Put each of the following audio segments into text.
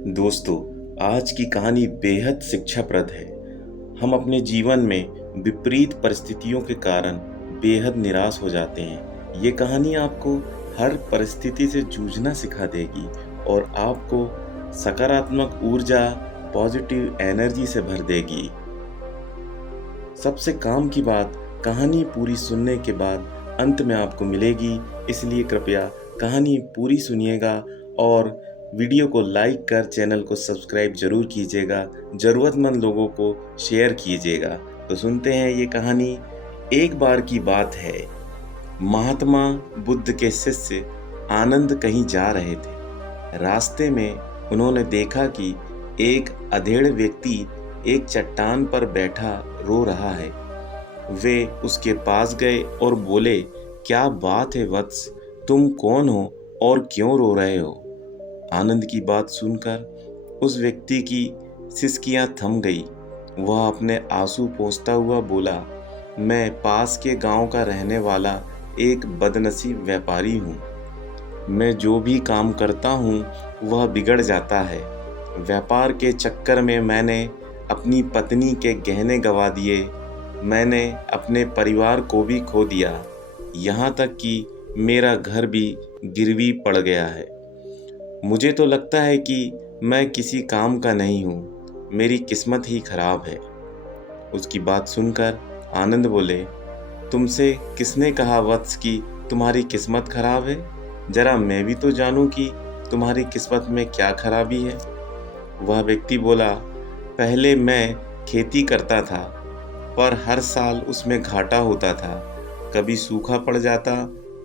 दोस्तों, आज की कहानी बेहद शिक्षाप्रद है। हम अपने जीवन में विपरीत परिस्थितियों के कारण बेहद निराश हो जाते हैं। ये कहानी आपको हर परिस्थिति से जूझना सिखा देगी और आपको सकारात्मक ऊर्जा, पॉजिटिव एनर्जी से भर देगी। सबसे काम की बात, कहानी पूरी सुनने के बाद अंत में आपको मिलेगी, इसलिए कृपया कहानी पूरी सुनिएगा और वीडियो को लाइक कर चैनल को सब्सक्राइब जरूर कीजिएगा। ज़रूरतमंद लोगों को शेयर कीजिएगा। तो सुनते हैं ये कहानी। एक बार की बात है, महात्मा बुद्ध के शिष्य आनंद कहीं जा रहे थे। रास्ते में उन्होंने देखा कि एक अधेड़ व्यक्ति एक चट्टान पर बैठा रो रहा है। वे उसके पास गए और बोले, क्या बात है वत्स, तुम कौन हो और क्यों रो रहे हो? आनंद की बात सुनकर उस व्यक्ति की सिसकियां थम गई। वह अपने आंसू पोंछता हुआ बोला, मैं पास के गांव का रहने वाला एक बदनसीब व्यापारी हूँ। मैं जो भी काम करता हूँ वह बिगड़ जाता है। व्यापार के चक्कर में मैंने अपनी पत्नी के गहने गंवा दिए। मैंने अपने परिवार को भी खो दिया। यहाँ तक कि मेरा घर भी गिरवी पड़ गया है। मुझे तो लगता है कि मैं किसी काम का नहीं हूँ। मेरी किस्मत ही खराब है। उसकी बात सुनकर आनंद बोले, तुमसे किसने कहा वत्स कि तुम्हारी किस्मत खराब है? जरा मैं भी तो जानूं कि तुम्हारी किस्मत में क्या खराबी है। वह व्यक्ति बोला, पहले मैं खेती करता था, पर हर साल उसमें घाटा होता था। कभी सूखा पड़ जाता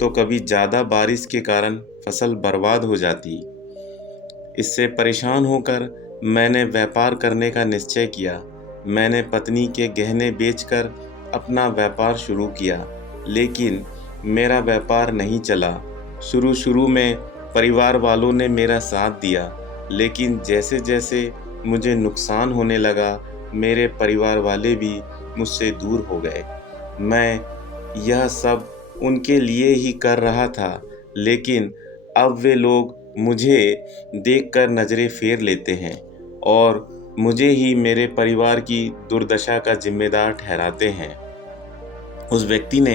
तो कभी ज़्यादा बारिश के कारण फसल बर्बाद हो जाती। इससे परेशान होकर मैंने व्यापार करने का निश्चय किया। मैंने पत्नी के गहने बेचकर अपना व्यापार शुरू किया, लेकिन मेरा व्यापार नहीं चला। शुरू में परिवार वालों ने मेरा साथ दिया, लेकिन जैसे जैसे मुझे नुकसान होने लगा, मेरे परिवार वाले भी मुझसे दूर हो गए। मैं यह सब उनके लिए ही कर रहा था, लेकिन अब वे लोग मुझे देखकर नज़रें फेर लेते हैं और मुझे ही मेरे परिवार की दुर्दशा का जिम्मेदार ठहराते हैं। उस व्यक्ति ने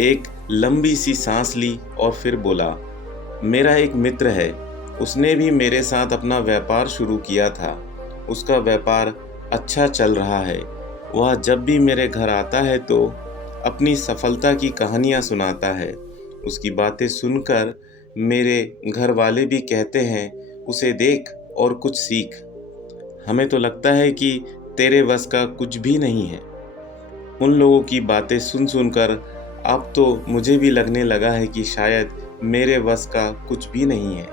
एक लंबी सी सांस ली और फिर बोला, मेरा एक मित्र है, उसने भी मेरे साथ अपना व्यापार शुरू किया था। उसका व्यापार अच्छा चल रहा है। वह जब भी मेरे घर आता है तो अपनी सफलता की कहानियाँ सुनाता है। उसकी बातें सुनकर मेरे घर वाले भी कहते हैं, उसे देख और कुछ सीख। हमें तो लगता है कि तेरे बस का कुछ भी नहीं है। उन लोगों की बातें सुनकर अब तो मुझे भी लगने लगा है कि शायद मेरे बस का कुछ भी नहीं है।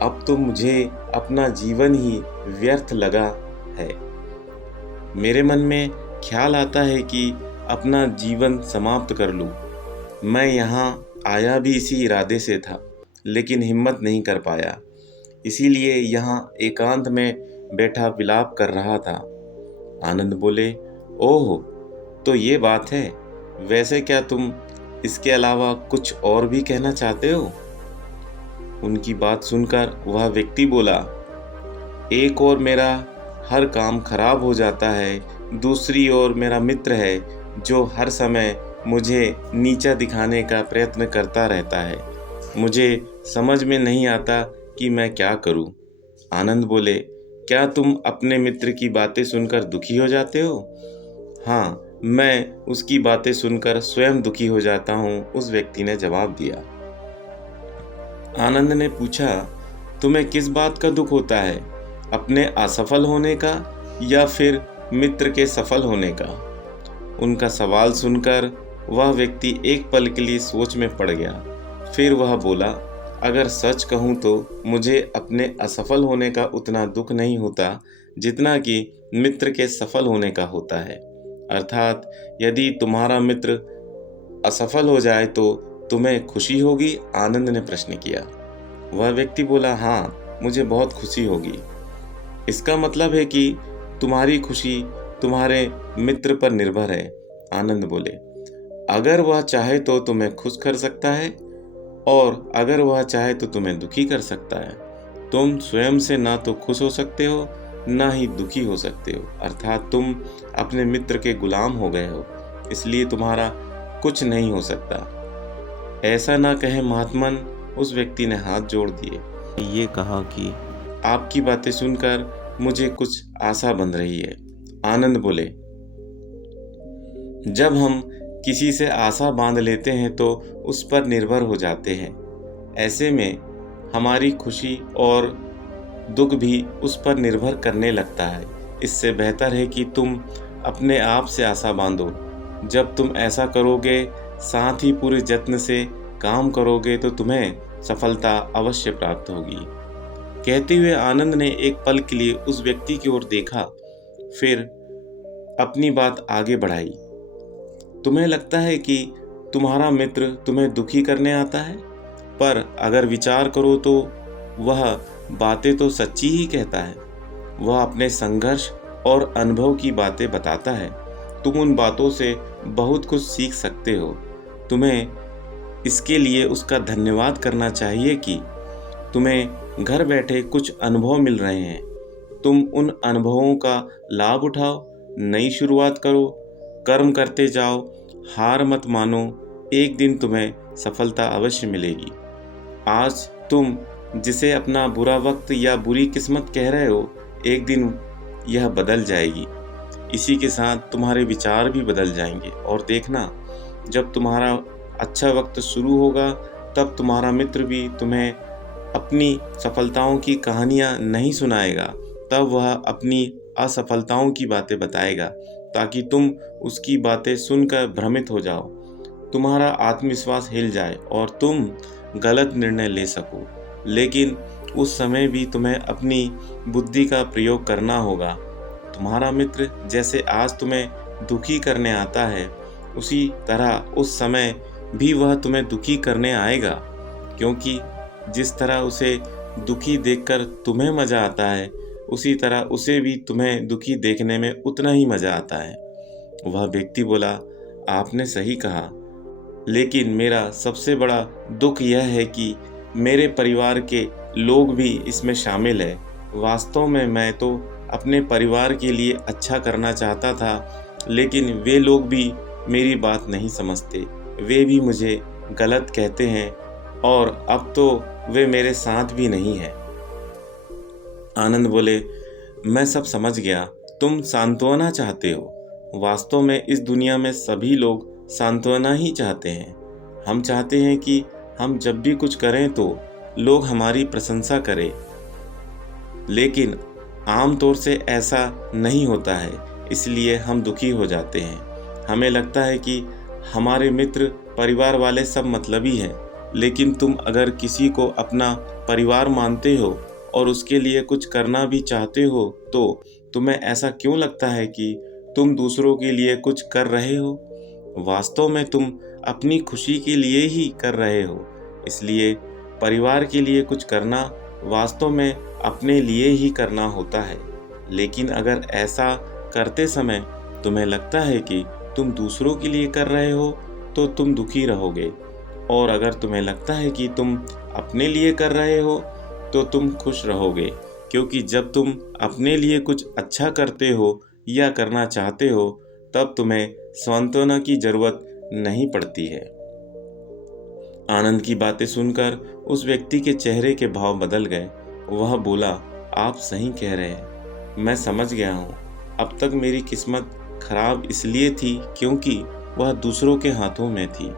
अब तो मुझे अपना जीवन ही व्यर्थ लगा है। मेरे मन में ख्याल आता है कि अपना जीवन समाप्त कर लूं। मैं यहाँ आया भी इसी इरादे से था, लेकिन हिम्मत नहीं कर पाया। इसीलिए यहाँ एकांत में बैठा विलाप कर रहा था। आनंद बोले, ओह, तो ये बात है। वैसे क्या तुम इसके अलावा कुछ और भी कहना चाहते हो? उनकी बात सुनकर वह व्यक्ति बोला, एक और मेरा हर काम खराब हो जाता है, दूसरी ओर मेरा मित्र है जो हर समय मुझे नीचा दिखाने का प्रयत्न करता रहता है। मुझे समझ में नहीं आता कि मैं क्या करूं। आनंद बोले, क्या तुम अपने मित्र की बातें सुनकर दुखी हो जाते हो? हाँ, मैं उसकी बातें सुनकर स्वयं दुखी हो जाता हूँ, उस व्यक्ति ने जवाब दिया। आनंद ने पूछा, तुम्हें किस बात का दुख होता है, अपने असफल होने का या फिर मित्र के सफल होने का? उनका सवाल सुनकर वह व्यक्ति एक पल के लिए सोच में पड़ गया। फिर वह बोला, अगर सच कहूँ तो मुझे अपने असफल होने का उतना दुख नहीं होता जितना कि मित्र के सफल होने का होता है। अर्थात यदि तुम्हारा मित्र असफल हो जाए तो तुम्हें खुशी होगी? आनंद ने प्रश्न किया। वह व्यक्ति बोला, हाँ, मुझे बहुत खुशी होगी। इसका मतलब है कि तुम्हारी खुशी तुम्हारे मित्र पर निर्भर है। आनंद बोले, अगर वह चाहे तो तुम्हें खुश कर सकता है और अगर वह चाहे तो तुम्हें दुखी कर सकता है। तुम स्वयं से ना तो खुश हो सकते हो ना ही दुखी हो सकते हो, अर्थात तुम अपने मित्र के गुलाम हो गए हो, इसलिए तुम्हारा कुछ नहीं हो सकता। ऐसा ना कहे महात्मन, उस व्यक्ति ने हाथ जोड़ दिए। ये कहा कि आपकी बातें सुनकर मुझे कुछ आशा बन रही है। आनंद बोले, जब हम किसी से आशा बांध लेते हैं तो उस पर निर्भर हो जाते हैं। ऐसे में हमारी खुशी और दुख भी उस पर निर्भर करने लगता है। इससे बेहतर है कि तुम अपने आप से आशा बांधो। जब तुम ऐसा करोगे, साथ ही पूरे जत्न से काम करोगे, तो तुम्हें सफलता अवश्य प्राप्त होगी। कहते हुए आनंद ने एक पल के लिए उस व्यक्ति की ओर देखा, फिर अपनी बात आगे बढ़ाई। तुम्हें लगता है कि तुम्हारा मित्र तुम्हें दुखी करने आता है, पर अगर विचार करो तो वह बातें तो सच्ची ही कहता है। वह अपने संघर्ष और अनुभव की बातें बताता है। तुम उन बातों से बहुत कुछ सीख सकते हो। तुम्हें इसके लिए उसका धन्यवाद करना चाहिए कि तुम्हें घर बैठे कुछ अनुभव मिल रहे हैं। तुम उन अनुभवों का लाभ उठाओ, नई शुरुआत करो, कर्म करते जाओ, हार मत मानो। एक दिन तुम्हें सफलता अवश्य मिलेगी। आज तुम जिसे अपना बुरा वक्त या बुरी किस्मत कह रहे हो, एक दिन यह बदल जाएगी। इसी के साथ तुम्हारे विचार भी बदल जाएंगे। और देखना, जब तुम्हारा अच्छा वक्त शुरू होगा, तब तुम्हारा मित्र भी तुम्हें अपनी सफलताओं की कहानियां नहीं सुनाएगा, तब वह अपनी असफलताओं की बातें बताएगा, ताकि तुम उसकी बातें सुनकर भ्रमित हो जाओ, तुम्हारा आत्मविश्वास हिल जाए और तुम गलत निर्णय ले सको। लेकिन उस समय भी तुम्हें अपनी बुद्धि का प्रयोग करना होगा। तुम्हारा मित्र जैसे आज तुम्हें दुखी करने आता है, उसी तरह उस समय भी वह तुम्हें दुखी करने आएगा, क्योंकि जिस तरह उसे दुखी देखकर तुम्हें मज़ा आता है, उसी तरह उसे भी तुम्हें दुखी देखने में उतना ही मज़ा आता है। वह व्यक्ति बोला, आपने सही कहा, लेकिन मेरा सबसे बड़ा दुख यह है कि मेरे परिवार के लोग भी इसमें शामिल है। वास्तव में मैं तो अपने परिवार के लिए अच्छा करना चाहता था, लेकिन वे लोग भी मेरी बात नहीं समझते। वे भी मुझे गलत कहते हैं और अब तो वे मेरे साथ भी नहीं हैं। आनंद बोले, मैं सब समझ गया। तुम सांत्वना चाहते हो। वास्तव में इस दुनिया में सभी लोग सांत्वना ही चाहते हैं। हम चाहते हैं कि हम जब भी कुछ करें तो लोग हमारी प्रशंसा करें, लेकिन आमतौर से ऐसा नहीं होता है, इसलिए हम दुखी हो जाते हैं। हमें लगता है कि हमारे मित्र परिवार वाले सब मतलबी हैं, लेकिन तुम अगर किसी को अपना परिवार मानते हो और उसके लिए कुछ करना भी चाहते हो, तो तुम्हें ऐसा क्यों लगता है कि तुम दूसरों के लिए कुछ कर रहे हो? वास्तव में तुम अपनी खुशी के लिए ही कर रहे हो। इसलिए परिवार के लिए कुछ करना वास्तव में अपने लिए ही करना होता है। लेकिन अगर ऐसा करते समय तुम्हें लगता है कि तुम दूसरों के लिए कर रहे हो, तो तुम दुखी रहोगे। और अगर तुम्हें लगता है कि तुम अपने लिए कर रहे हो, तो तुम खुश रहोगे, क्योंकि जब तुम अपने लिए कुछ अच्छा करते हो या करना चाहते हो, तब तुम्हें सांत्वना की जरूरत नहीं पड़ती है। आनंद की बातें सुनकर उस व्यक्ति के चेहरे के भाव बदल गए। वह बोला, आप सही कह रहे हैं, मैं समझ गया हूँ। अब तक मेरी किस्मत खराब इसलिए थी क्योंकि वह दूसरों के हाथों में थी।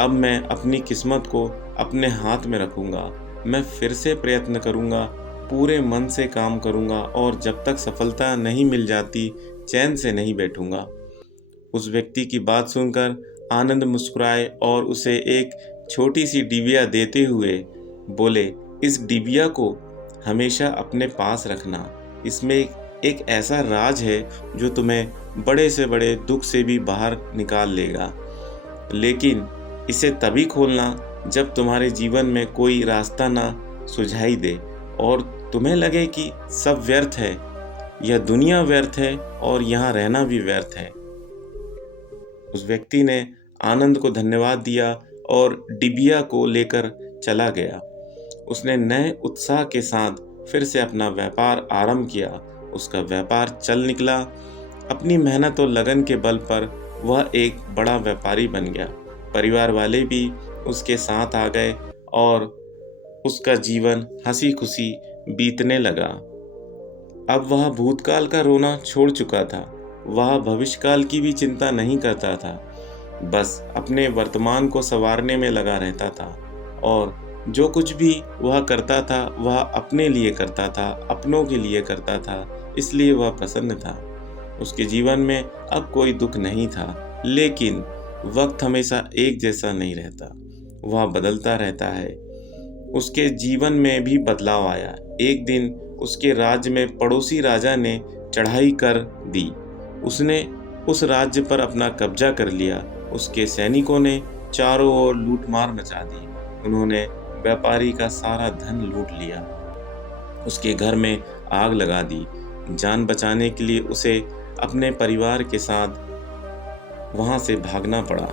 अब मैं अपनी किस्मत को अपने हाथ में रखूँगा। मैं फिर से प्रयत्न करूँगा, पूरे मन से काम करूँगा और जब तक सफलता नहीं मिल जाती, चैन से नहीं बैठूँगा। उस व्यक्ति की बात सुनकर आनंद मुस्कुराए और उसे एक छोटी सी डिबिया देते हुए बोले, इस डिबिया को हमेशा अपने पास रखना। इसमें एक ऐसा राज है जो तुम्हें बड़े से बड़े दुख से भी बाहर निकाल लेगा। लेकिन इसे तभी खोलना जब तुम्हारे जीवन में कोई रास्ता ना सुझाई दे और तुम्हें लगे कि सब व्यर्थ है, यह दुनिया व्यर्थ है और यहाँ रहना भी व्यर्थ है। उस व्यक्ति ने आनंद को धन्यवाद दिया और डिबिया को लेकर चला गया। उसने नए उत्साह के साथ फिर से अपना व्यापार आरंभ किया। उसका व्यापार चल निकला। अपनी मेहनत और लगन के बल पर वह एक बड़ा व्यापारी बन गया। परिवार वाले भी उसके साथ आ गए और उसका जीवन हंसी खुशी बीतने लगा। अब वह भूतकाल का रोना छोड़ चुका था। वह भविष्यकाल की भी चिंता नहीं करता था, बस अपने वर्तमान को संवारने में लगा रहता था। और जो कुछ भी वह करता था वह अपने लिए करता था, अपनों के लिए करता था, इसलिए वह प्रसन्न था। उसके जीवन में अब कोई दुख नहीं था, लेकिन वक्त हमेशा एक जैसा नहीं रहता, वह बदलता रहता है। उसके जीवन में भी बदलाव आया। एक दिन उसके राज्य में पड़ोसी राजा ने चढ़ाई कर दी। उसने उस राज्य पर अपना कब्जा कर लिया। उसके सैनिकों ने चारों ओर लूटमार मचा दी। उन्होंने व्यापारी का सारा धन लूट लिया। उसके घर में आग लगा दी। जान बचाने के लिए उसे अपने परिवार के साथ वहां से भागना पड़ा।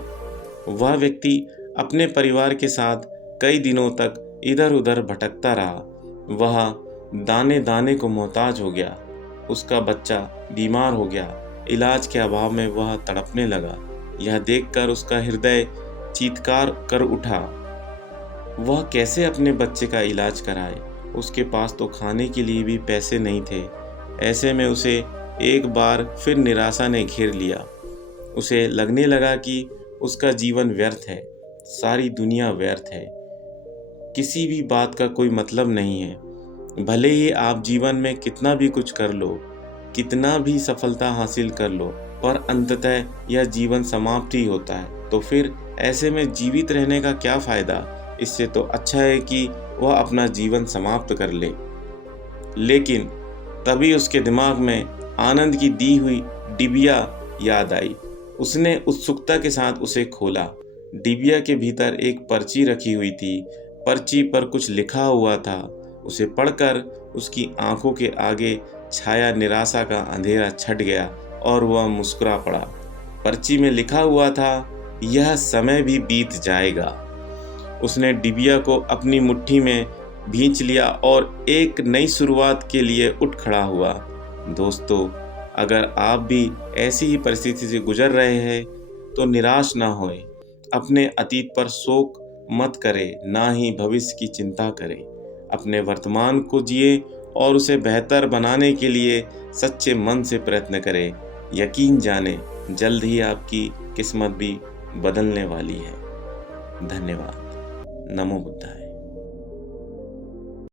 वह व्यक्ति अपने परिवार के साथ कई दिनों तक इधर उधर भटकता रहा। वह दाने दाने को मोहताज हो गया। उसका बच्चा बीमार हो गया। इलाज के अभाव में वह तड़पने लगा। यह देखकर उसका हृदय चीत्कार कर उठा। वह कैसे अपने बच्चे का इलाज कराए? उसके पास तो खाने के लिए भी पैसे नहीं थे। ऐसे में उसे एक बार फिर निराशा ने घेर लिया। उसे लगने लगा कि उसका जीवन व्यर्थ है, सारी दुनिया व्यर्थ है, किसी भी बात का कोई मतलब नहीं है। भले ही आप जीवन में कितना भी कुछ कर लो, कितना भी सफलता हासिल कर लो, पर अंततः यह जीवन समाप्त ही होता है। तो फिर ऐसे में जीवित रहने का क्या फ़ायदा? इससे तो अच्छा है कि वह अपना जीवन समाप्त कर ले। लेकिन तभी उसके दिमाग में आनंद की दी हुई डिबिया याद आई। उसने उत्सुकता के साथ उसे खोला। डिबिया के भीतर एक पर्ची रखी हुई थी। पर्ची पर कुछ लिखा हुआ था। उसे पढ़कर उसकी आंखों के आगे छाया निराशा का अंधेरा छट गया और वह मुस्कुरा पड़ा। पर्ची में लिखा हुआ था, यह समय भी बीत जाएगा। उसने डिबिया को अपनी मुट्ठी में भींच लिया और एक नई शुरुआत के लिए उठ खड़ा हुआ। दोस्तों, अगर आप भी ऐसी ही परिस्थिति से गुजर रहे हैं तो निराश ना होए। अपने अतीत पर शोक मत करें, ना ही भविष्य की चिंता करें। अपने वर्तमान को जिए और उसे बेहतर बनाने के लिए सच्चे मन से प्रयत्न करें। यकीन जाने जल्द ही आपकी किस्मत भी बदलने वाली है। धन्यवाद। नमो बुद्धाय।